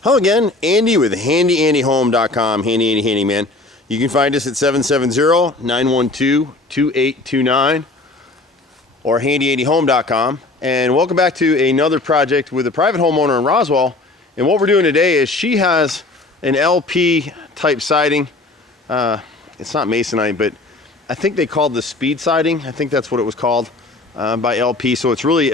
Hello again, Andy with HandyANDYHome.com, Handy Andy Handyman. You can find us at 770-912-2829 or HandyANDYHome.com. And welcome back to another project with a private homeowner in Roswell. And what we're doing today is she has an LP type siding. It's not masonite, but I think they called the speed siding. I think that's what it was called by LP. So it's really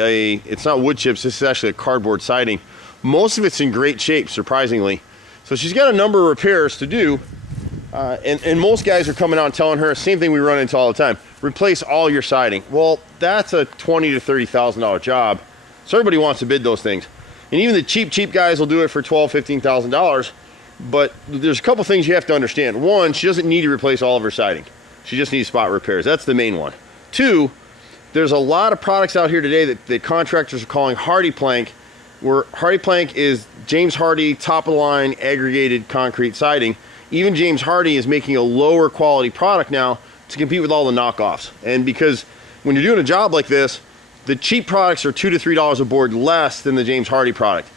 it's not wood chips, this is actually a cardboard siding. Most of it's in great shape, surprisingly. So she's got a number of repairs to do. And most guys are coming out and telling her, same thing we run into all the time, replace all your siding. Well, that's a $20,000 to $30,000 job. So everybody wants to bid those things. And even the cheap guys will do it for $12,000, $15,000. But there's a couple things you have to understand. One, she doesn't need to replace all of her siding. She just needs spot repairs. That's the main one. Two, there's a lot of products out here today that contractors are calling Hardy Plank, where Hardy Plank is James Hardie top of the line aggregated concrete siding. Even James Hardie is making a lower quality product now to compete with all the knockoffs. And because when you're doing a job like this, the cheap products are $2 to $3 a board less than the James Hardie product.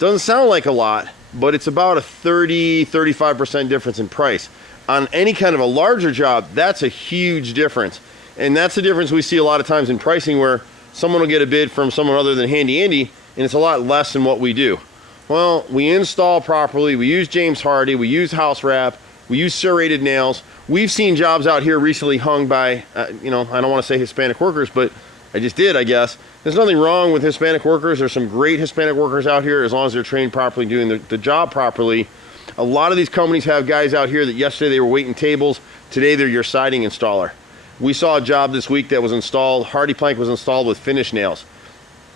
Doesn't sound like a lot, but it's about a 30-35% difference in price. On any kind of a larger job, that's a huge difference. And that's the difference we see a lot of times in pricing, where someone will get a bid from someone other than Handy Andy, and it's a lot less than what we do. Well, we install properly, we use James Hardie, we use house wrap, we use serrated nails. We've seen jobs out here recently hung by, I don't want to say Hispanic workers, but I just did, I guess. There's nothing wrong with Hispanic workers. There's some great Hispanic workers out here as long as they're trained properly, doing the job properly. A lot of these companies have guys out here that yesterday they were waiting tables, today they're your siding installer. We saw a job this week that was installed, Hardy Plank was installed with finish nails.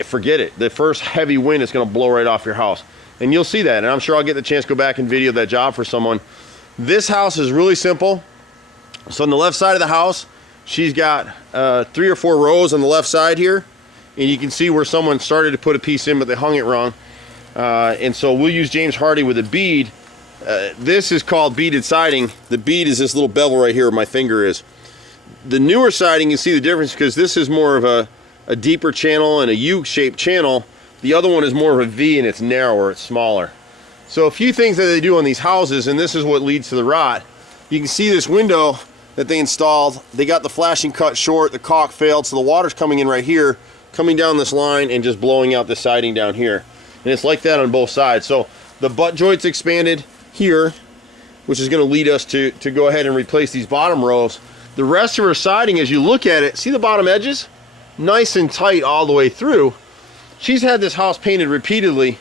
Forget it. The first heavy wind is going to blow right off your house. And you'll see that. And I'm sure I'll get the chance to go back and video that job for someone. This house is really simple. So on the left side of the house, she's got 3 or 4 rows on the left side here. And you can see where someone started to put a piece in, but they hung it wrong. And so we'll use James Hardie with a bead. This is called beaded siding. The bead is this little bevel right here where my finger is. The newer siding, you see the difference because this is more of a deeper channel and a U-shaped channel. The other one is more of a V and it's narrower, it's smaller. So a few things that they do on these houses, and this is what leads to the rot. You can see this window that they installed. They got the flashing cut short, the caulk failed, so the water's coming in right here, coming down this line and just blowing out the siding down here. And it's like that on both sides. So the butt joint's expanded here, which is going to lead us to go ahead and replace these bottom rows. The rest of her siding, as you look at it, see the bottom edges? Nice and tight all the way through. She's had this house painted repeatedly,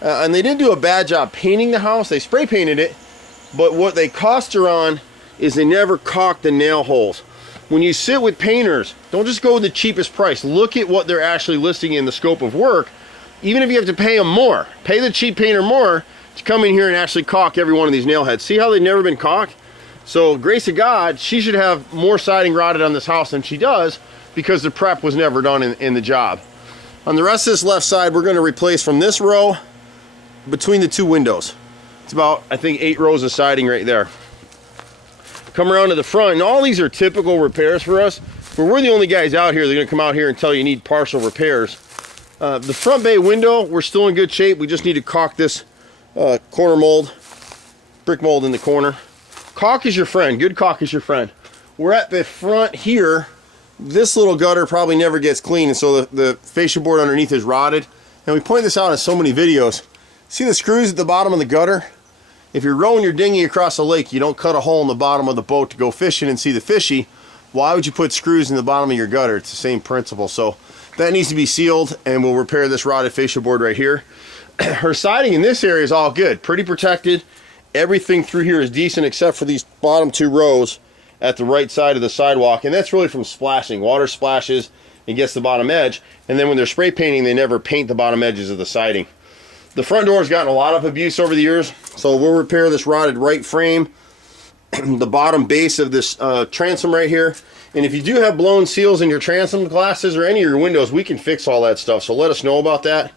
and they didn't do a bad job painting the house. They spray painted it, but what they cost her on is they never caulked the nail holes. When you sit with painters, don't just go with the cheapest price. Look at what they're actually listing in the scope of work. Even if you have to pay them more, pay the cheap painter more to come in here and actually caulk every one of these nail heads. See how they've never been caulked? So grace of God, she should have more siding rotted on this house than she does, because the prep was never done in the job. On the rest of this left side, we're going to replace from this row between the 2 windows. It's about, I think, 8 rows of siding right there. Come around to the front, and all these are typical repairs for us, but we're the only guys out here that are going to come out here and tell you need partial repairs. The front bay window, we're still in good shape. We just need to caulk this corner mold, brick mold in the corner. Caulk is your friend. Good caulk is your friend. We're at the front here. This little gutter probably never gets clean, and so the fascia board underneath is rotted. And we point this out in so many videos. See the screws at the bottom of the gutter? If you're rowing your dinghy across a lake, you don't cut a hole in the bottom of the boat to go fishing and see the fishy. Why would you put screws in the bottom of your gutter? It's the same principle. So that needs to be sealed, and we'll repair this rotted fascia board right here. Her siding in this area is all good, pretty protected. Everything through here is decent except for these bottom 2 rows at the right side of the sidewalk, and that's really from splashing. Water splashes and gets the bottom edge, and then when they're spray painting, they never paint the bottom edges of the siding. The front door has gotten a lot of abuse over the years, so we'll repair this rotted right frame, the bottom base of this transom right here. And if you do have blown seals in your transom glasses or any of your windows, we can fix all that stuff, so let us know about that.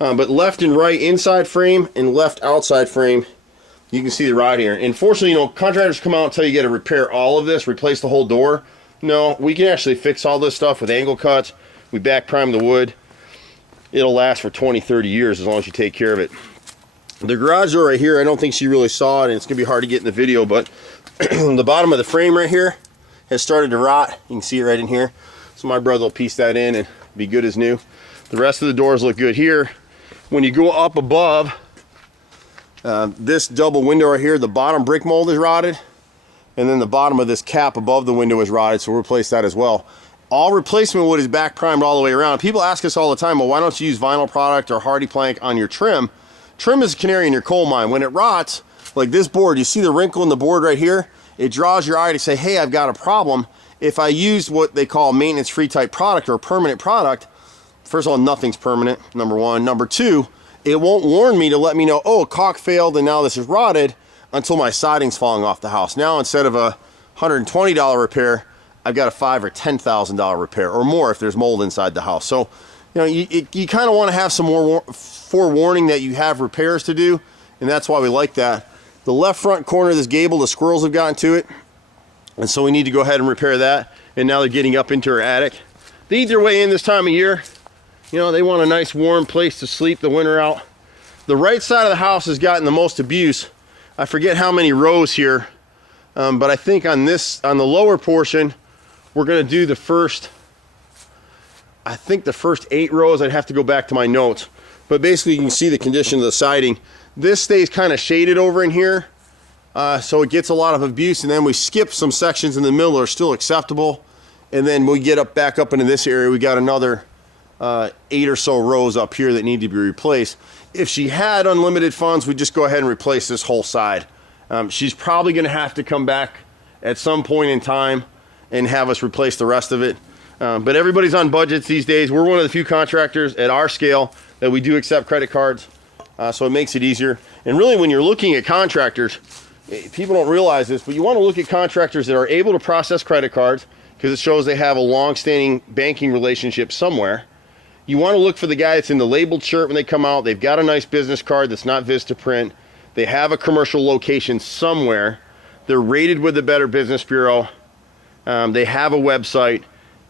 But left and right inside frame and left outside frame, you can see the rot here. And fortunately, contractors come out and tell you got to repair all of this, replace the whole door. No, we can actually fix all this stuff with angle cuts. We back prime the wood. It'll last for 20, 30 years as long as you take care of it. The garage door right here, I don't think she really saw it, and it's gonna be hard to get in the video, but the bottom of the frame right here has started to rot. You can see it right in here. So my brother will piece that in and be good as new. The rest of the doors look good here. When you go up above, this double window right here, the bottom brick mold is rotted, and then the bottom of this cap above the window is rotted, so we'll replace that as well. All replacement wood is back primed all the way around. People ask us all the time, well, why don't you use vinyl product or hardy plank on your trim? Trim is a canary in your coal mine. When it rots, like this board, you see the wrinkle in the board right here? It draws your eye to say, hey, I've got a problem. If I used what they call maintenance-free type product or a permanent product, first of all, nothing's permanent, number one. Number two, it won't warn me to let me know, oh, a caulk failed and now this is rotted, until my siding's falling off the house. Now, instead of a $120 repair, I've got a $5,000 or $10,000 repair or more if there's mold inside the house. So, you know, you kind of want to have some more forewarning that you have repairs to do, and that's why we like that. The left front corner of this gable, the squirrels have gotten to it, and so we need to go ahead and repair that. And now they're getting up into her attic. They eat their way in this time of year. You know, they want a nice warm place to sleep the winter out. The right side of the house has gotten the most abuse. I forget how many rows here, but I think on the lower portion, we're gonna do the first 8 rows. I'd have to go back to my notes. But basically you can see the condition of the siding. This stays kind of shaded over in here, so it gets a lot of abuse, and then we skip some sections in the middle that are still acceptable, and then we get back up into this area. We got another 8 or so rows up here that need to be replaced. If she had unlimited funds, we'd just go ahead and replace this whole side. She's probably gonna have to come back at some point in time and have us replace the rest of it. But everybody's on budgets these days. We're one of the few contractors at our scale that we do accept credit cards, so it makes it easier. And really, when you're looking at contractors, people don't realize this, but you want to look at contractors that are able to process credit cards, because it shows they have a long-standing banking relationship somewhere. You want to look for the guy that's in the labeled shirt when they come out. They've got a nice business card that's not Vistaprint. They have a commercial location somewhere. They're rated with the Better Business Bureau. They have a website.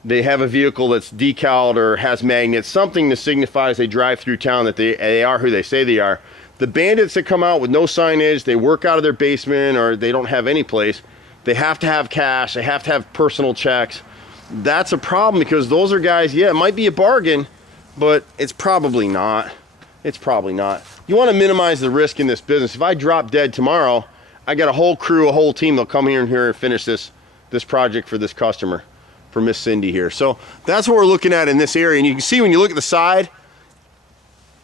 They have a vehicle that's decaled or has magnets, something that signifies they drive through town, that they are who they say they are. The bandits that come out with no signage, they work out of their basement, or they don't have any place. They have to have cash. They have to have personal checks. That's a problem, because those are guys, yeah, it might be a bargain, but it's probably not. It's probably not. You want to minimize the risk in this business. If I drop dead tomorrow, I got a whole crew, a whole team that'll come here and finish this project for this customer, for Miss Cindy here. So that's what we're looking at in this area. And you can see when you look at the side,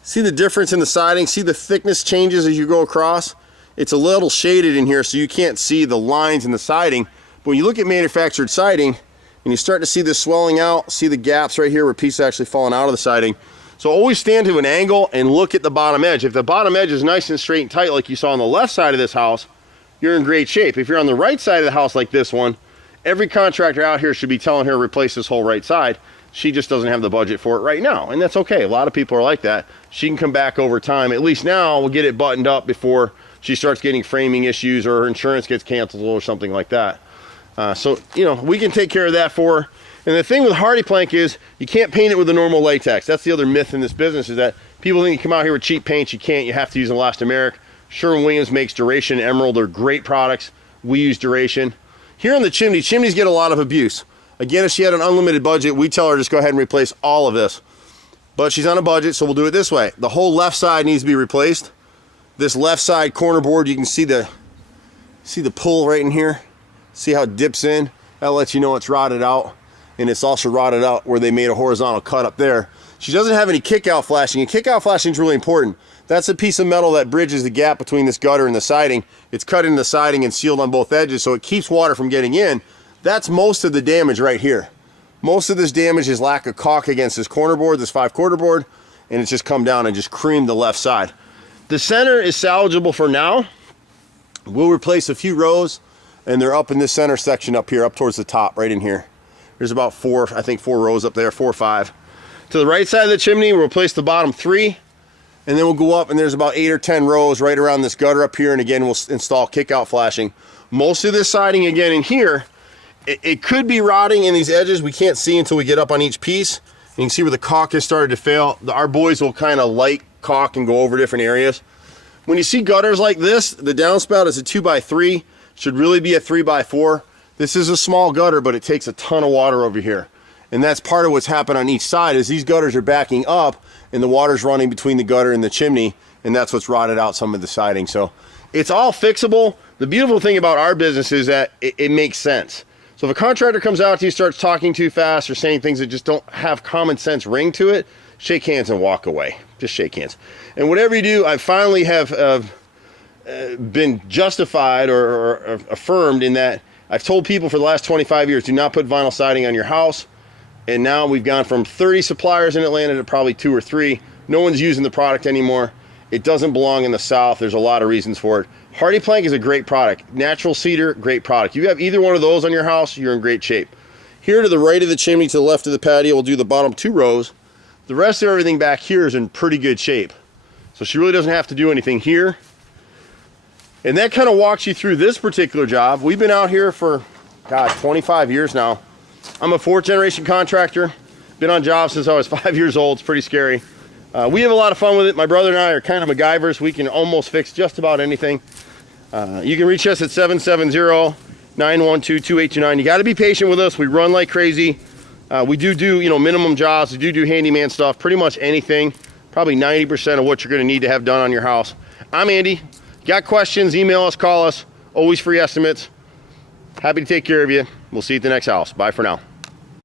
see the difference in the siding, see the thickness changes as you go across. It's a little shaded in here, so you can't see the lines in the siding. But when you look at manufactured siding, and you start to see this swelling out, see the gaps right here where pieces are actually falling out of the siding. So always stand to an angle and look at the bottom edge. If the bottom edge is nice and straight and tight like you saw on the left side of this house, you're in great shape. If you're on the right side of the house like this one, every contractor out here should be telling her to replace this whole right side. She just doesn't have the budget for it right now, and that's okay. A lot of people are like that. She can come back over time. At least now we'll get it buttoned up before she starts getting framing issues or her insurance gets canceled or something like that. So, you know, we can take care of that for her. And the thing with hardy plank is you can't paint it with a normal latex. That's the other myth in this business, is that people think you come out here with cheap paints. You can't. You have to use an elastomeric. Sherwin-Williams makes Duration and Emerald. They're great products. We use Duration. Here on the chimney, chimneys get a lot of abuse. Again, if she had an unlimited budget, we tell her just go ahead and replace all of this. But she's on a budget, so we'll do it this way. The whole left side needs to be replaced. This left side corner board, you can see the pull right in here. See how it dips in? That lets you know it's rotted out. And it's also rotted out where they made a horizontal cut up there. She doesn't have any kick-out flashing, and kick-out flashing is really important. That's a piece of metal that bridges the gap between this gutter and the siding. It's cut into the siding and sealed on both edges, so it keeps water from getting in. That's most of the damage right here. Most of this damage is lack of caulk against this corner board, this 5/4 board, and it's just come down and just creamed the left side. The center is salvageable for now. We'll replace a few rows, and they're up in this center section up here, up towards the top, right in here. There's about four rows up there, 4 or 5. To the right side of the chimney, we'll replace the bottom 3, and then we'll go up, and there's about 8 or 10 rows right around this gutter up here, and again, we'll install kick-out flashing. Most of this siding, again, in here, it could be rotting in these edges. We can't see until we get up on each piece. And you can see where the caulk has started to fail. Our boys will kind of light caulk and go over different areas. When you see gutters like this, the downspout is a 2x3, should really be a 3x4. This is a small gutter, but it takes a ton of water over here. And that's part of what's happened on each side is these gutters are backing up and the water's running between the gutter and the chimney, and that's what's rotted out some of the siding. So it's all fixable. The beautiful thing about our business is that it makes sense. So if a contractor comes out to you, starts talking too fast or saying things that just don't have common sense ring to it, shake hands and walk away. Just shake hands. And whatever you do, I finally have been justified or affirmed in that I've told people for the last 25 years, do not put vinyl siding on your house. And now we've gone from 30 suppliers in Atlanta to probably 2 or 3. No one's using the product anymore. It doesn't belong in the South. There's a lot of reasons for it. Hardy Plank is a great product. Natural cedar, great product. You have either one of those on your house, you're in great shape. Here to the right of the chimney, to the left of the patio, we'll do the bottom 2 rows. The rest of everything back here is in pretty good shape. So she really doesn't have to do anything here. And that kind of walks you through this particular job. We've been out here for, God, 25 years now. I'm a 4th generation contractor. Been on jobs since I was 5 years old. It's pretty scary. We have a lot of fun with it. My brother and I are kind of MacGyvers. We can almost fix just about anything. You can reach us at 770-912-2829. You got to be patient with us. We run like crazy. We do minimum jobs. We do handyman stuff. Pretty much anything. Probably 90% of what you're going to need to have done on your house. I'm Andy. Got questions, email us, call us. Always free estimates. Happy to take care of you. We'll see you at the next house. Bye for now.